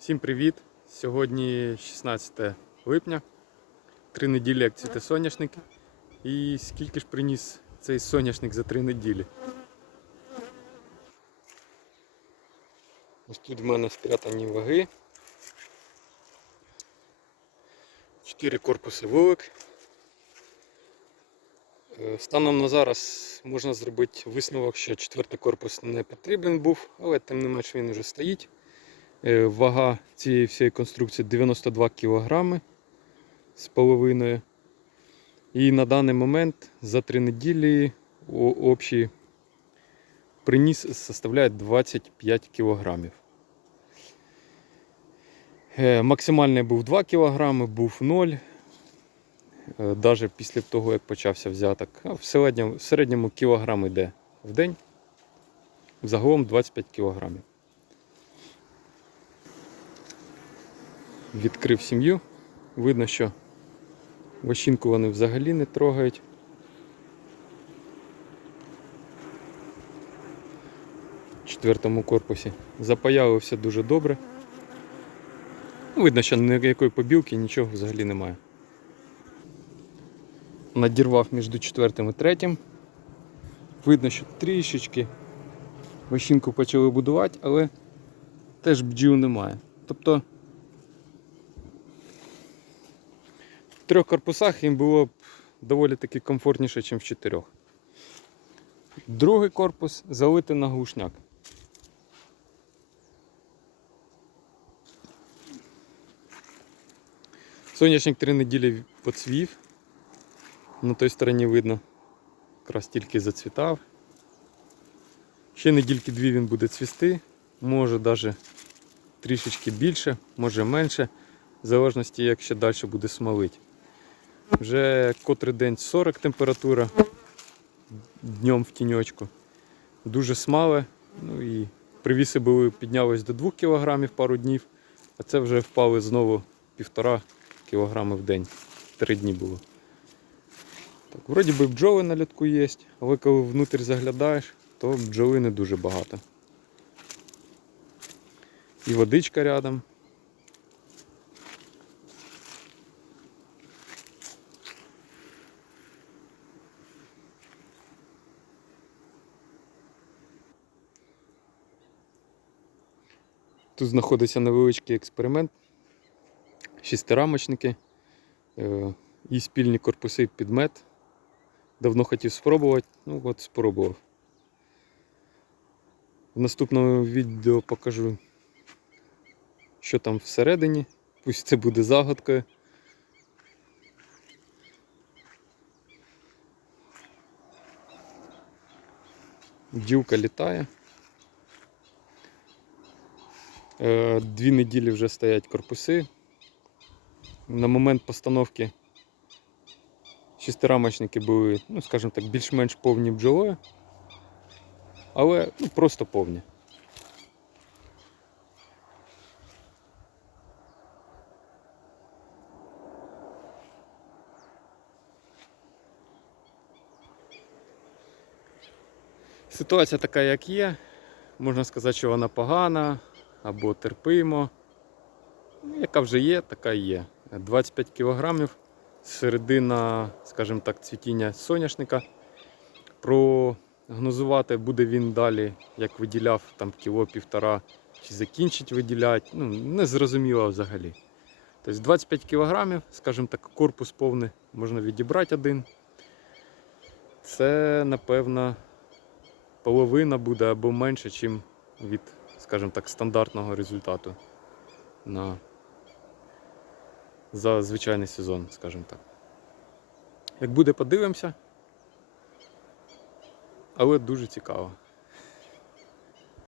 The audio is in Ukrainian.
Всім привіт! Сьогодні 16 липня, три неділі як цвіте соняшник. І скільки ж приніс цей соняшник за три неділі? Ось тут в мене спрятані ваги. Чотири корпуси вулик. Е, Станом на зараз можна зробити висновок, що четвертий корпус не потрібен був, але тим не менш він вже стоїть. Е, Вага цієї всієї конструкції 92 кг з половиною. І на даний момент за три неділі общий приніс составляє 25 кг. Максимальний був 2 кг, був 0 навіть після того, як почався взяток. В середньому, в середньому кілограм йде в день. Загалом 25 кілограмів. Відкрив сім'ю. Видно, що вощинку вони взагалі не трогають. В четвертому корпусі. Запаяли все дуже добре. Ну, Видно, що ніякої побілки, нічого взагалі немає. Надірвав між четвертим і третім. Видно, що трішечки вощинку почали будувати, але теж бджіл немає. Тобто трьох корпусах їм було б доволі таки комфортніше, ніж в чотирьох. Другий корпус залитий на глушняк. Соняшник три неділі поцвів. На той стороні видно, якраз тільки зацвітав. Ще недільки дві він буде цвісти, може навіть трішечки більше, може менше, в залежності як ще далі буде смолити. Вже котрий день 40 температура днем в тіньочку. Дуже смале. Ну і привіси були піднялись до 2 кг пару днів, а це вже впали знову 1,5 кг в день. Три дні було. Так, вроді би бджоли на льотку є, але коли внутрі заглядаєш, то бджоли не дуже багато. І водичка рядом. Тут знаходиться невеличкий експеримент. Шестирамочники е, і спільні корпуси під мед. Давно хотів спробувати, ну от спробував. В наступному відео покажу, що там всередині. Пусть це буде загадкою. Ділка літає. Дві неділі вже стоять корпуси. На момент постановки шестирамочники були, ну, скажімо так, більш-менш повні бджолою, але ну, просто повні. Ситуація така, як є. Можна сказати, що вона погана або терпимо. Ну, Яка вже є, така і є. 25 кілограмів середина, скажімо так, цвітіння соняшника. Прогнозувати буде він далі, як виділяв там кіло півтора, чи закінчить виділяти, ну, не зрозуміло взагалі. Тобто 25 кілограмів, скажімо так, корпус повний, можна відібрати один. Це, напевно, половина буде або менше, ніж від, скажімо так, стандартного результату на за звичайний сезон, скажімо так. Як буде, подивимося. Але дуже цікаво.